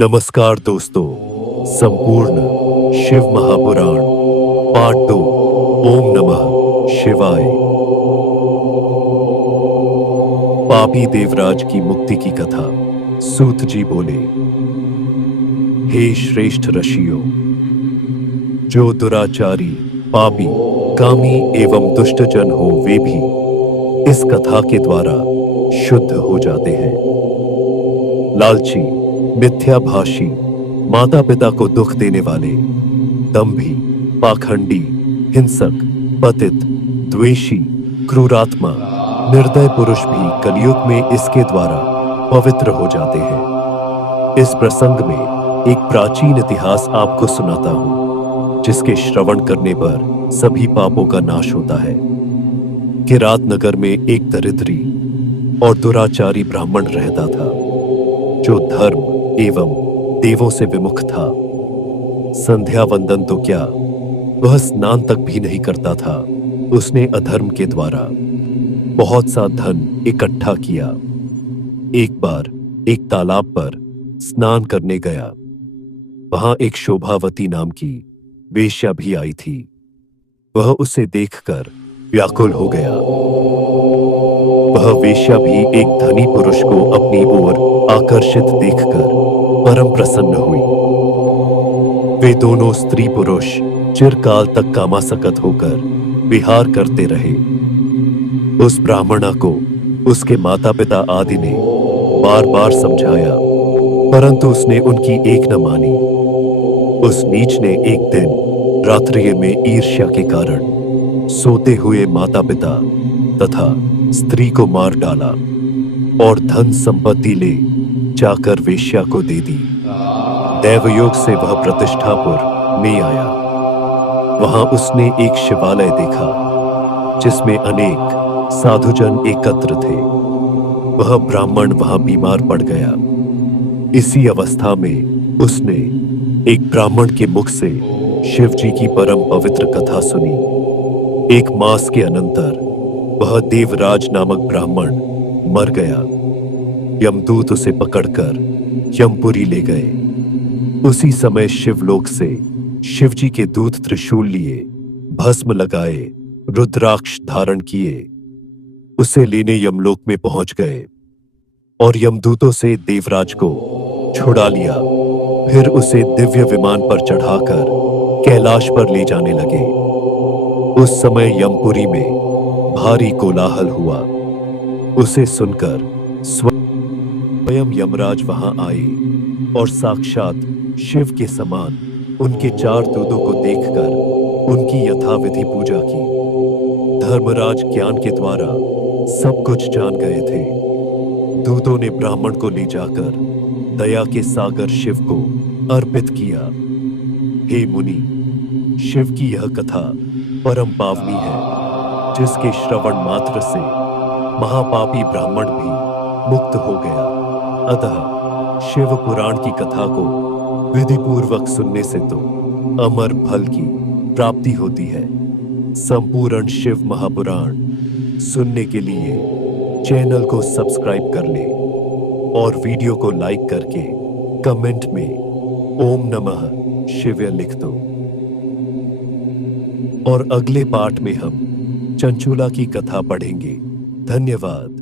नमस्कार दोस्तों, संपूर्ण शिव महापुराण पार्ट 2। ओम नमः शिवाय। पापी देवराज की मुक्ति की कथा। सूत जी बोले, हे श्रेष्ठ ऋषियों, जो दुराचारी, पापी, कामी एवं दुष्ट जन हो वे भी इस कथा के द्वारा शुद्ध हो जाते हैं। लालची, मिथ्याभाषी, माता पिता को दुख देने वाले, दंभी, पाखंडी, हिंसक, पतित, द्वेषी, क्रूरात्मा, निर्दय पुरुष भी कलयुग में इसके द्वारा पवित्र हो जाते हैं। इस प्रसंग में एक प्राचीन इतिहास आपको सुनाता हूं, जिसके श्रवण करने पर सभी पापों का नाश होता है। किरात नगर में एक दरिद्री और दुराचारी ब्राह्मण रहता था, जो धर्म एवं देवों से विमुख था। संध्या वंदन तो क्या, वह स्नान तक भी नहीं करता था। उसने अधर्म के द्वारा बहुत सा धन इकट्ठा किया। एक बार एक तालाब पर स्नान करने गया। वहां एक शोभावती नाम की वेश्या भी आई थी। वह उसे देखकर व्याकुल हो गया। वह वेश्या भी एक धनी पुरुष को अपनी ओर आकर्षित देखकर परम प्रसन्न हुई। वे दोनों स्त्री पुरुष चिरकाल तक कामासक्त होकर विहार करते रहे। उस ब्राह्मणा को उसके माता पिता आदि ने बार बार समझाया, परंतु उसने उनकी एक न मानी। उस नीच ने एक दिन रात्रि में ईर्ष्या के कारण सोते हुए माता पिता तथा स्त्री को मार डाला और धन संपत्ति ले जाकर वेश्या को दे दी। दैवयोग से वह प्रतिष्ठापुर में आया। वहां उसने एक शिवालय देखा, जिसमें अनेक साधुजन एकत्र थे। वह ब्राह्मण वहां बीमार पड़ गया। इसी अवस्था में उसने एक ब्राह्मण के मुख से शिव जी की परम पवित्र कथा सुनी। एक मास के अनंतर वह देवराज नामक ब्राह्मण मर गया। यमदूत उसे पकड़कर यमपुरी ले गए। उसी समय शिवलोक से शिवजी के दूत त्रिशूल लिए, भस्म लगाए, रुद्राक्ष धारण किए, उसे लेने यमलोक में पहुंच गए और यमदूतों से देवराज को छुड़ा लिया। फिर उसे दिव्य विमान पर चढ़ाकर कैलाश पर ले जाने लगे। उस समय यमपुरी में भारी कोलाहल हुआ। उसे सुनकर स्वयं यमराज वहां आए और साक्षात शिव के समान उनके 4 दूतों को देखकर उनकी यथाविधि पूजा की। धर्मराज ज्ञान के द्वारा सब कुछ जान गए थे। दूतों ने ब्राह्मण को ले जाकर दया के सागर शिव को अर्पित किया। हे मुनि, शिव की यह कथा परम पावनी है, जिसके श्रवण मात्र से महापापी ब्राह्मण भी मुक्त हो गया। अतः शिव पुराण की कथा को विधि पूर्वक सुनने से तो अमर फल की प्राप्ति होती है। संपूर्ण शिव महापुराण सुनने के लिए चैनल को सब्सक्राइब कर ले और वीडियो को लाइक करके कमेंट में ओम नमः शिवाय लिख दो। और अगले पार्ट में हम चंचूला की कथा पढ़ेंगे। धन्यवाद।